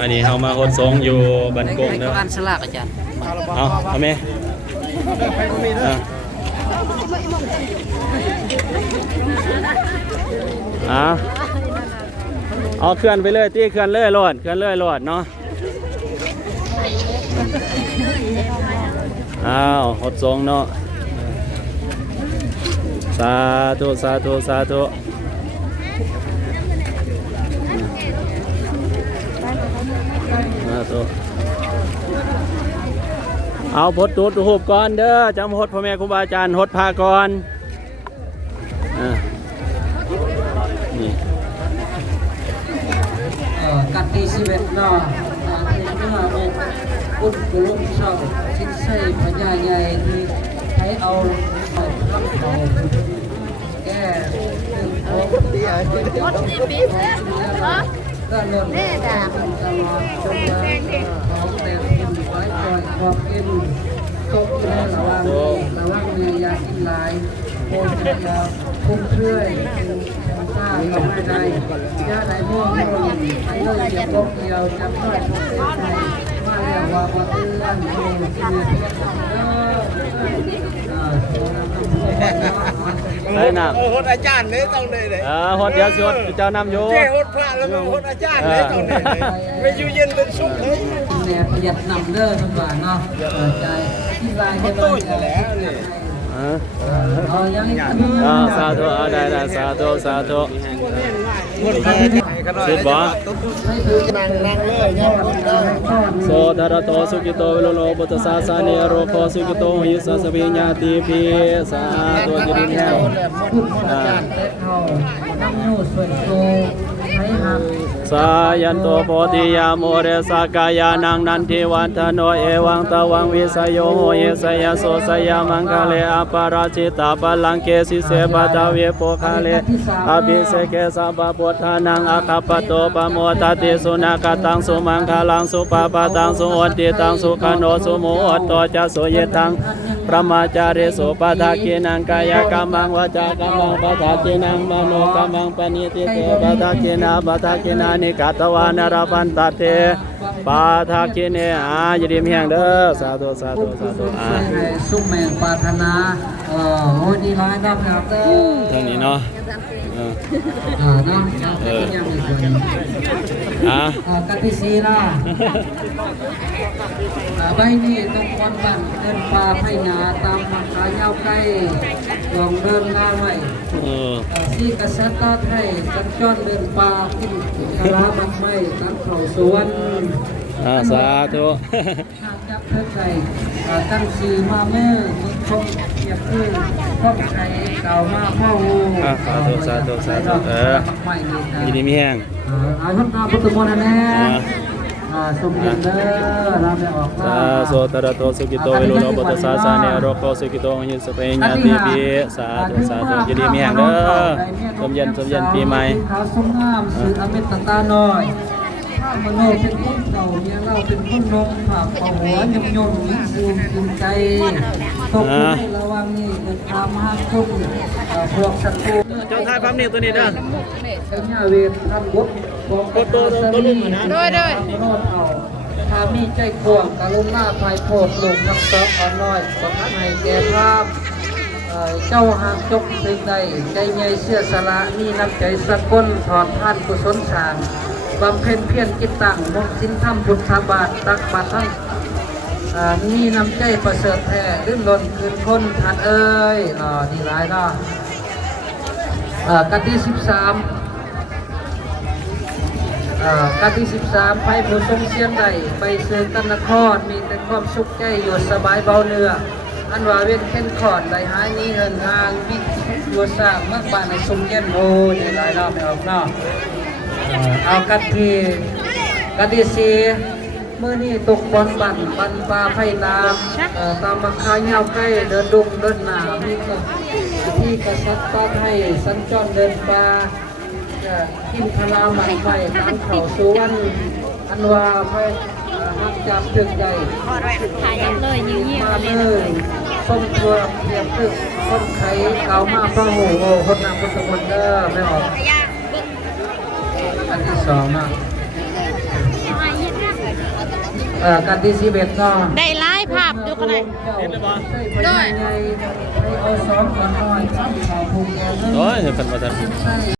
อันนี้เรามาหดสงอยู่บันกงเด้อ อ่านสลากอาจารย์ เอาไหมเอาเคลื่อนไปเลยตีเคลื่อนเลยโหลดเคลื่อนเลยโหลดเนาะอ้าวหดสงเนาะสาธุสาธุสาธุเอาพดตูดหูบก่อนเด้อจำหดพ่อแม่ครูบาอาจารย์หดพาก่อนนี่กัดตีชีวิตเนาะเมื่อเป็นอุดกุลุ่มชอบชิดใส่พญาใหญ่ที่ใช้เอารับเอาแก้โอ้ดีอ่ะก็ลดตลอดจนของแต่กินไว้ปล่อยความกินตกในระวังเนื้อยากินหลายโอ้ยยาคุ้มเชื่อยข้าก็ไม่ได้ยาไหนม่วงไอ้เรื่องเดียวพวกเดียวจำได้ทุกเส้นมาเรียกว่ามาเตือนโอ้ยที่มีเพียงได้นะหดอาจารย์เลยต้องเลยหดเดี๋ยวสิหดเจ้านำอยู่เจ้หดพระแล้วก็หดอาจารย์เลยต้องเลยไม่อยู่เย็นเป็นสุขเลยเนี่ยประหยัดนำเด้อทุกบ้านเนาะใจที่ลายจะมาแล้วเนี่ยสาธุได้สาธุสาธุสุดบ่นั่งเลยโสธรโตสุกิโตวิโลโลบุตสาสานิโรโคสุกิโตหิสัสวิญญาติพีสาธุจิริแนวสายันโตโพธิยาโมเรสากายานังนันทิวันทโนเอวังตะวังวิสโยโหเยสยโสสยามังคเลอปาราชิตาปลังเกสิเสปตาเวโปคาเลอภิเสเกสัพพุทธานังอาคาปโตปโมตติสุนักตังสุมังคลังสุปปตังสุอติตังสุขโนสุโมอตโตจะสุเยตังพระมาจาริสุปทากินังกายกรรมังวจากรรมังปทากินังมโนกรรมังปณิติเตปทากินาปทากินานิกัตวานารพันตเตปาทากิเนยิริมแห่งเด้อสาธุสาธุสาธุสุแมงปาธนาโอ้ดีร้ายนะครับเด้อทางนี้เนาะเนาะยังมีคนกติศีล่ะใบนี้ต้องคนบ้านเดินป่าไผ่หนาตามมังคายาวใกล้ลองเดินงานไว้ที่กษัตริย์ไทยสัญจรเดินป่าขึ้นกระลาบังไม่ตั้งเขาสวนสาธุจับเพื่อใจตั้งสีมาเมื่อมึงคงเกียบเพื่อพ่อใครเก่ามาพ่อหูสาธุสาธุสาธุยินดีมีแห้งอายุนาพุทธมนต์แน่สมเด็จเด้อเราได้ออกมาโสตระโตสุกิโตวิโรโนบุตสาสาเนโรโคสุกิโตหิสเปญญาติปีสาธุสาธุยินดีมีแห้งเด้อสมเย็นปีใหม่เขาสมงามสื่ออเมตตาหน่อยมโนเป็นคนเก่าเนี่ยเราเป็นคนนงผักเอาหัวยมยิ้มกินใจตกในระวังนี่เกิดตามห้าคนพวกศัตรูเจ้าทายความนี้ตัวนี้เด้อเป็นญาเวททำบุญของตัวลุงนะด้วยโนดเอาถ้ามีใจกว้างกรุณาภัยโพดลงทั้งสองอ่อนน้อยขอท่านให้แก่ภาพเจ้าหากจกสิ่งใดใจใหญ่เชื่อสละนี่น้ำใจสะก้นถอดท่านกุศลสางบำเพ็ญเพียรกิจต่างมงสินธรรมบุญธบาทตักบาตรทั้งนี่นำใจประเสริฐแท้ลื่นล้นคืนพ้นทานเอ้ยดีร้ายเนาะกันที่13ไปผู้ทรงเสียงใดไปเสือกันนครมีแต่ความสุขใจอยู่สบายเบาเนื้ออันว่าเว้นเข็นขอดไหลหายนี้เหินทางวิอยู่สร้างเมื่อบ้านในสมเย็นโอ้ดีร้ายเนาะไม่ออกเนาะเอากะทิสีเมื่อนี้ตกบอลบันปลาไผ่น้ำตามมาคายเงาใกล้เดินดุงเดินหนามีกับที่กษัตริย์ป้าไทยสัญจรเดินปลากินพลาหมันไปตามเขาสวนอันว่าไผ่หักจับถึงใหญ่มาเมื่อส้มตัวเทียมตึกส้มไข่เกามาพระหูคนนำคนสมุนเด้อไม่ออกอันที่สองนะ การที่11เนาะ ได้ไล่ภาพอยู่กันเลย เห็นหรือเปล่า ด้วยเอาซ้อมก่อนหน่อยครับขอผูกแขน โอ้ยเห็นเป็นประจัน ใช่